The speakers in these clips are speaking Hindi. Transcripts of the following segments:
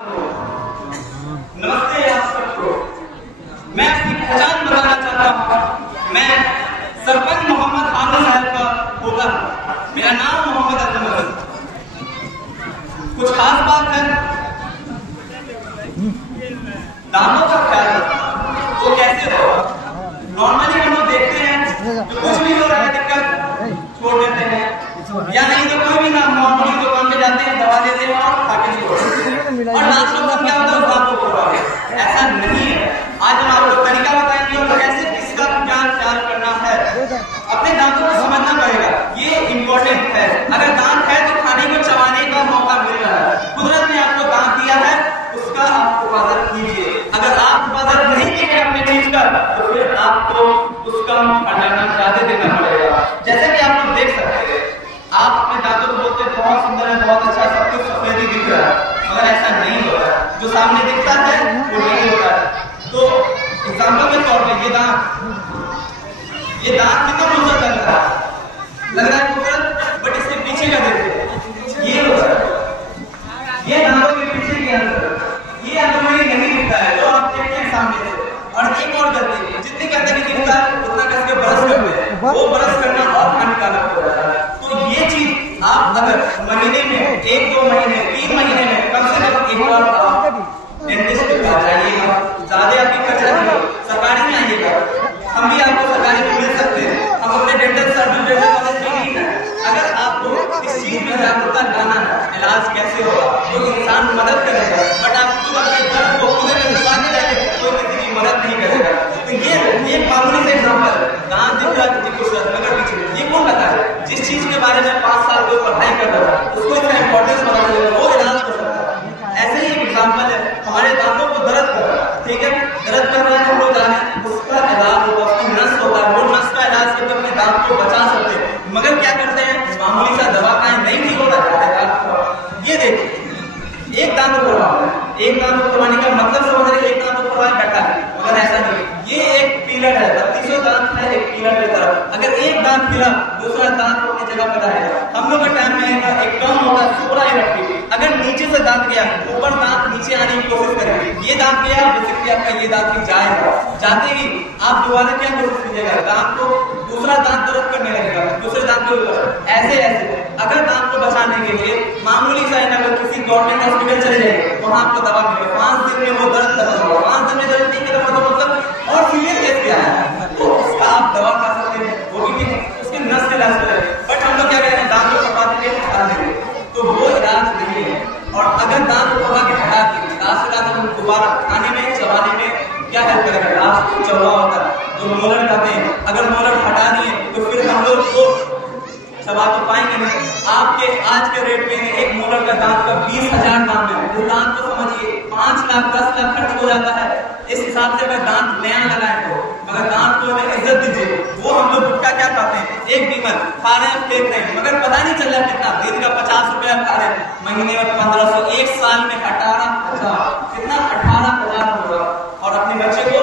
नमस्ते आप सबको। मैं अपनी पहचान बताना चाहता हूँ। मैं सरपंच मोहम्मद हारून साहब का पोता हूँ। मेरा नाम मोहम्मद अब्दुल। कुछ खास बात है, दांतों का ख्याल वो कैसे हो। नॉर्मली हम लोग देखते हैं जो कुछ भी हो रहा है दिक्कत छोड़ देते हैं, या नहीं तो कोई भी ना नॉर्मली दुकान पे जाते हैं, दवा देते हैं और खा के छोड़ देते हैं। और लास्ट में क्या होता है, दांतों को है। ऐसा नहीं है। आज हम आपको तरीका बताएंगे और कैसे किसका क्या ख्याल करना है। अपने दांतों को समझना पड़ेगा, ये इम्पोर्टेंट है। अगर दांत है तो खाने को चबाने का मौका मिल रहा है। कुदरत ने आपको दांत दिया है, उसका आप हिफाजत कीजिए। अगर आप हिफाजत नहीं कीजिए अपने चीज का, तो फिर आपको उसका हटाना ज्यादा देना पड़ेगा। जैसे कि आप लोग देख सकते हैं, आप अपने दांतों को बोलते हैं बहुत सुंदर है, बहुत अच्छा, सब कुछ सफेद ही दिख रहा है, मगर ऐसा नहीं होता। जो सामने दिखता है वो नहीं होता है। तो एग्जाम्पल के तौर पे ये दांत कितना दूसरा लग रहा है खूबसूरत, बट इसके पीछे का देखिए, ये होता है, ये दांतों के पीछे के अंदर ये अंदरूनी नहीं दिखता है जो आप देखते हैं सामने से। और एक और गलती, जितनी गंदगी नहीं दिखता है उतना कसके ब्रश करते हैं, वो ब्रश करना और हानिकारक हो जाता है। तो ये चीज आप अगर महीने में 1-2 महीने 3 महीने में कम से कम एक बार डेंटिस्ट के पास जाइएगा। ज्यादा आपकी खर्चा नहीं, सरकारी में आइएगा। हम भी आपको सरकारी में मिल सकते हैं, हम अपने डेंटल सर्टिफिकेट वाले नहीं है। अगर आपको इस चीज में जागरूकता लाना है, इलाज कैसे होगा, तो इंसान मदद करेगा, बट आप खुद अपने दर्द को खुद छुपा के जाए, कोई किसी की मदद नहीं करेगा। तो ये मामूली से एग्जाम्पल, दांत दिख रहा है मगर पीछे ये कौन पता है। जिस चीज के बारे में 5 साल कोई पढ़ाई कर रहा है उसको इसका इंपॉर्टेंस पता चलेगा, वो इलाज कर सकता है। ऐसे ही एग्जाम्पल है, हमारे दांतों को दर्द कर रहा है, ठीक है, दर्द कर रहा है, हम लोग जाने उसका इलाज होगा, उसकी नस होता है, वो नस का इलाज करके अपने दांत को बचा सकते हैं। मगर क्या करते हैं, मामूली सा दवा का नहीं ठीक होता। ये देखिए, एक दांत उखड़वाना है, एक दांत उखड़वाने का मतलब समझ रहे, एक दांत उखड़वाने बैठा है, मगर ऐसा नहीं। ये एक पिलर है, 32 दांत है एक पिलर की तरह। अगर एक दांत गिरा, दूसरा दांत अपनी जगह पर रहेगा। हम लोग के टाइम में एक कम होता है सुपरा इलेक्ट्रिक। अगर नीचे से दांत गया, ऊपर दांत नीचे आने की कोशिश करेंगे। ये दांत गया, बेसिकली आपका ये दांत ही जाएगा। जाते ही आप दोबारा क्या कोशिश कीजिएगा, दांत को दूसरा दांत दर्द करने लगेगा, दूसरे दांत को ऐसे। अगर दांत को बचाने के लिए मामूली सा अगर किसी गवर्नमेंट हॉस्पिटल चले जाएंगे, वहां आपको दवा मिलेगा, 5 दिन में वो दर्द खत्म होगा। 5 दिन में दर्द नहीं खत्म होगा मतलब और सीरियस केस क्या है, तो उसका आप दवा खा सकते हैं, वो भी उसके नस का इलाज करेंगे। बट हम लोग क्या करेंगे, दांत को कपा देंगे, हटा देंगे, तो वो इलाज नहीं है। और अगर दांत को कपा के हटा के लास्ट हम दोबारा खाने में चबाने में क्या हेल्प करेगा, लास्ट चौड़ा होता है जो मोलर कहते हैं। अगर मोलर हटा दिए तो फिर हम लोग को चबा तो पाएंगे नहीं। आपके आज के रेट में एक मोलर का दांत का 20,000 दाम है। तो दांत को समझिए 5 लाख 10 लाख खर्च हो जाता है। इस हिसाब से अगर दांत नया लगाए तो मगर दांत को इज्जत दीजिए। वो हम लोग गुटखा क्या खाते हैं, एक बीमर खा रहे हैं, फेंक रहे हैं, मगर पता नहीं चल रहा कितना, दिन का 50 रुपया खा रहे हैं, महीने में 1500, एक साल में 18,000, कितना 18,000 होगा। और अपने बच्चे को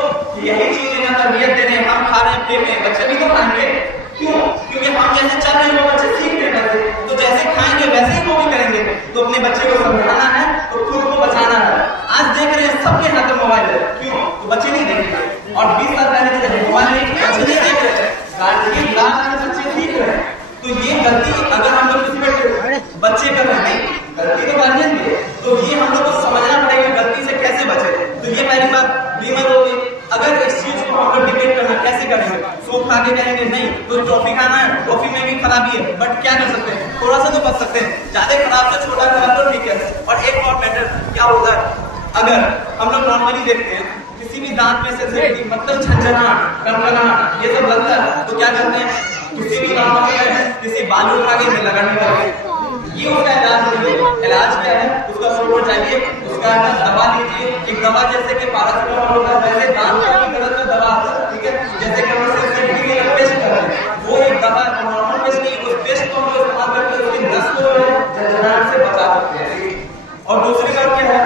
यही चीजें ना तरबियत दे रहे हैं, हम खा रहे हैं, फेंक रहे हैं, बच्चे भी तो खाएंगे। क्यों? क्योंकि हम जैसे चल रहे हैं वो बच्चे सीख रहे हैं, तो जैसे खाएंगे वैसे ही वो भी करेंगे। तो अपने बच्चे को समझाना है तो खुद को बचाना है। आज देख रहे हैं सबके हाथ में मोबाइल है, क्यों? तो बच्चे नहीं देखेंगे। और 20 साल पहले मोबाइल नहीं, बच्चे नहीं देख रहे, बच्चे सीख रहे हैं। तो ये गलती अगर हम लोग किसी बच्चे कर रहे हैं, गलती तो गार्जियन की है, तो ये हम लोग को समझना पड़ेगा गलती से कैसे बचे। तो ये पहली बात, बीमर हो गई। अगर इस चीज को हम लोग डिबेट करना कैसे करेंगे, सूप खा के करेंगे नहीं, तो टॉफी खाना है, टॉफी में भी खराबी है, बट क्या कर सकते हैं, थोड़ा सा तो बच सकते हैं। ज्यादा खराब से छोटा खराब तो ठीक है। और एक और मैटर क्या होता है, अगर हम लोग नॉर्मली देखते हैं किसी भी दांत में से मतलब झंझनाहट, कड़कड़ाहट ये सब लगता है, तो क्या करते हैं, किसी भी दांत में किसी बालू उठा के लगाने लगते, ये उसका इलाज नहीं है। इलाज क्या है, उसका सोच जाइए, उसका दवा लीजिए। एक दवा जैसे कि पैरासिटामोल होता है, वैसे दांत की तरह से दवा, ठीक है, जैसे कि हम पेस्ट कर रहे हैं, वो एक दवा नॉर्मल पेस्ट नहीं, उस पेस्ट को हम इस्तेमाल करके उसकी नस को झंझनाहट से बचा सकते हैं। और दूसरी बात क्या है,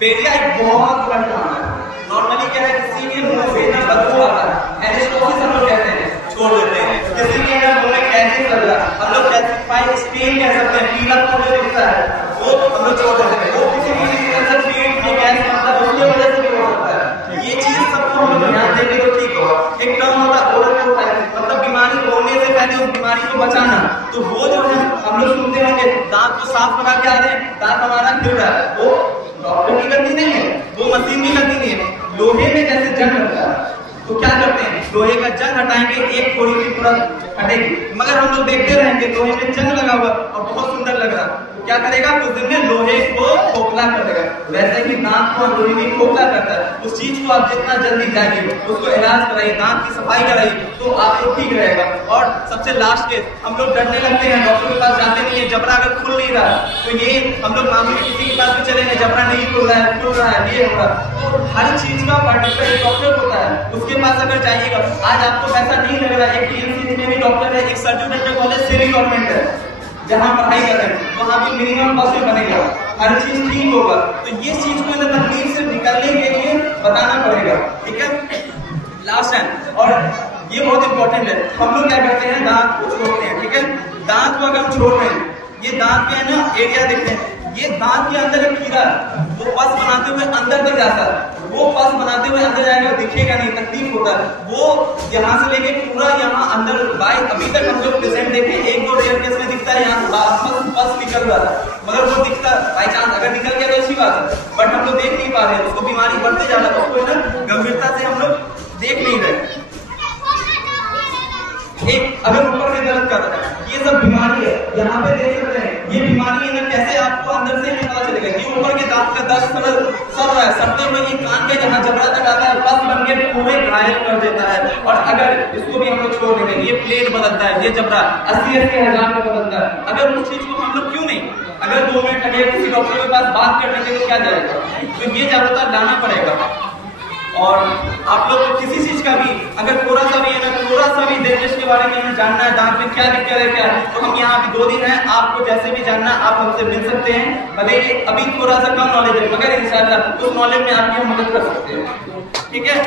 पेरिया एक बहुत बड़ा काम है। नॉर्मली क्या है, किसी के मुंह से ना बदबू आता है, एलिस्टोसिस हम लोग कहते हैं, छोड़ देते हैं। किसी के मुंह में कैसे कर रहा हम लोग कैल्सिफाई स्टेन कह सकते हैं, पीला जो दिखता है वो हम लोग छोड़ देते हैं। वो किसी को बचाना। तो वो जो है हम लोग सुनते होंगे दांत को साफ बना के आ रहे हैं, दांत हमारा खिल रहा है, वो डॉक्टर की गलती नहीं है, वो मशीन की गलती नहीं है। लोहे में जैसे जंग लगता है तो क्या करते हैं, लोहे का जंग हटाएंगे, एक थोड़ी सी पूरा हटेगी। मगर हम लोग देखते रहेंगे लोहे में जंग लगा हुआ और बहुत सुंदर लग रहा, तो क्या करेगा, कुछ दिन में लोहे को खोखला कर देगा। वैसे ही दांत को लोहे खोखला करता है। उस चीज को आप जितना जल्दी जाइए, उसको इलाज कराइए, दांत की सफाई कराइए, तो आपको ठीक रहेगा। और सबसे लास्ट केस, हम लोग डरने लगते हैं, डॉक्टर के पास जाते नहीं है। जबड़ा अगर खुल नहीं रहा तो ये हम लोग मामूली किसी के पास भी चले गए, जबड़ा नहीं खुल रहा है, ये हो रहा। तो हर चीज का पर्टिकुलर डॉक्टर होता है, उसके पास अगर जाइएगा। आज आपको पैसा नहीं लग रहा है, एक टीएमसी में भी डॉक्टर है, एक surgeon dental college civil government है जहाँ पढ़ाई कर रहे हैं, वहाँ भी मिनिमम कॉस्ट में बनेगा, हर चीज ठीक होगा। तो ये चीज को तकलीफ से निकलने के लिए बताना पड़ेगा, ठीक है। लास्ट टाइम, और ये बहुत इंपॉर्टेंट है, हम लोग क्या करते हैं, दांत को छोड़ते हैं, ठीक है। दांत को अगर हम छोड़ रहे हैं, ये दांत के है ना एरिया देखते हैं, ये दांत के अंदर एक कीड़ा वो पस बनाते हुए अंदर तक जाता है, वो पस बनाते हुए अंदर जाएगा, दिखेगा नहीं, तकलीफ होता है। वो यहाँ से लेके पूरा यहाँ अंदर बाय, अभी तक हम लोग पेशेंट देखे, एक दो रेयर केस में दिखता है यहाँ पस निकल रहा है, मगर वो दिखता बाई चांस अगर निकल गया तो अच्छी बात है, बट हम लोग देख नहीं पा रहे हैं, उसको बीमारी बढ़ते जा रहा है, उसको ना गंभीरता से हम लोग देख नहीं रहे। एक अगर ऊपर से दर्द कर रहा है, ये सब बीमारी है, यहाँ पे देख सकते हैं, ये बीमारी है ना, कैसे आपको अंदर से पता चलेगा। ये ऊपर के दांत का दर्द सर रहा है, सटते हुए ये कान के जहाँ जबड़ा तक आता है, पस बन के पूरे घायल कर देता है। और अगर इसको भी हम लोग छोड़ देंगे, ये प्लेट बदलता है, ये जबड़ा 80-80 हजार का बदलता है। अगर उस चीज को हम लोग क्यों नहीं, अगर 2 मिनट लगे किसी डॉक्टर के पास बात कर लेंगे तो क्या जाएगा, तो ये जागरूकता लाना पड़ेगा। और आप लोग को किसी चीज का भी अगर थोड़ा सा भी है ना, थोड़ा सा भी डेंटिस्ट के बारे में हमें जानना है, दांत में क्या दिक्कत है क्या, तो हम यहाँ पे 2 दिन हैं, आपको जैसे भी जानना आप हमसे मिल सकते हैं। भले ही अभी थोड़ा सा कम नॉलेज है, मगर इंशाल्लाह उस नॉलेज में आपकी हम मदद कर सकते हैं, ठीक है।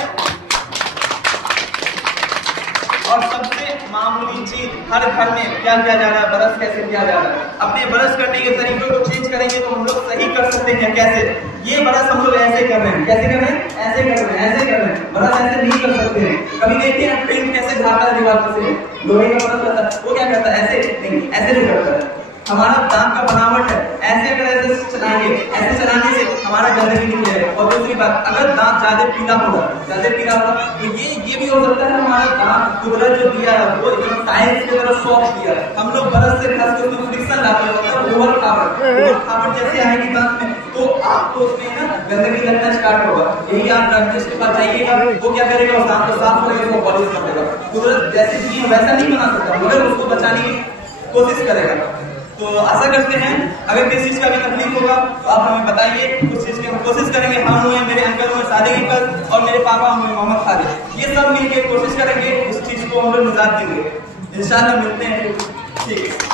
और सबसे मामूली चीज, हर घर में क्या किया जा रहा है, ब्रश कैसे किया जा रहा है। अपने ब्रश करने के तरीकों को चेंज करेंगे तो हम लोग सही कर सकते हैं। कैसे, ये ब्रश हम लोग ऐसे कर रहे हैं, कैसे कर रहे हैं, ऐसे कर रहे हैं, ऐसे कर रहे हैं, ब्रश ऐसे नहीं कर सकते हैं। कभी देखिए ना पेंट कैसे झाड़ता है दीवार से, लोहे का ब्रश करता है, वो क्या करता है, ऐसे नहीं, ऐसे नहीं करता है। हमारा दांत का बनावट है, ऐसे अगर ऐसे चलाएंगे, ऐसे चलाने से हमारा गंदगी निकलेगा। और दूसरी बात, अगर दांत ज्यादा पीला होगा तो ये भी हो सकता है हमारा दांत कुदरत जो दिया है वो एकदम टाइल्स की तरह सॉफ्ट दिया है। हम लोग ब्रश से खास कर उसमें फ्रिक्शन लाते हैं, मतलब ओवर खावट जैसे आएगी दांत में, तो आपको उसमें ना गंदगी लगना स्टार्ट होगा। यही आप डेंटिस्ट के पास जाइएगा, वो क्या करेगा, उस दांत को साफ करेगा, उसको पॉलिश कर देगा। कुदरत जैसे चीज वैसा नहीं बना सकता, मगर उसको बचाने की कोशिश करेगा। तो आशा करते हैं अगर किसी चीज का भी तकलीफ होगा तो आप हमें बताइए, उस चीज की हम कोशिश करेंगे। हम हुए, मेरे अंकल हुए सादिक अंकल, और मेरे पापा हुए मोहम्मद खालिद, ये सब मिलकर कोशिश करेंगे इस चीज को हम लोग निजात देंगे। इंशाल्लाह मिलते हैं, ठीक है।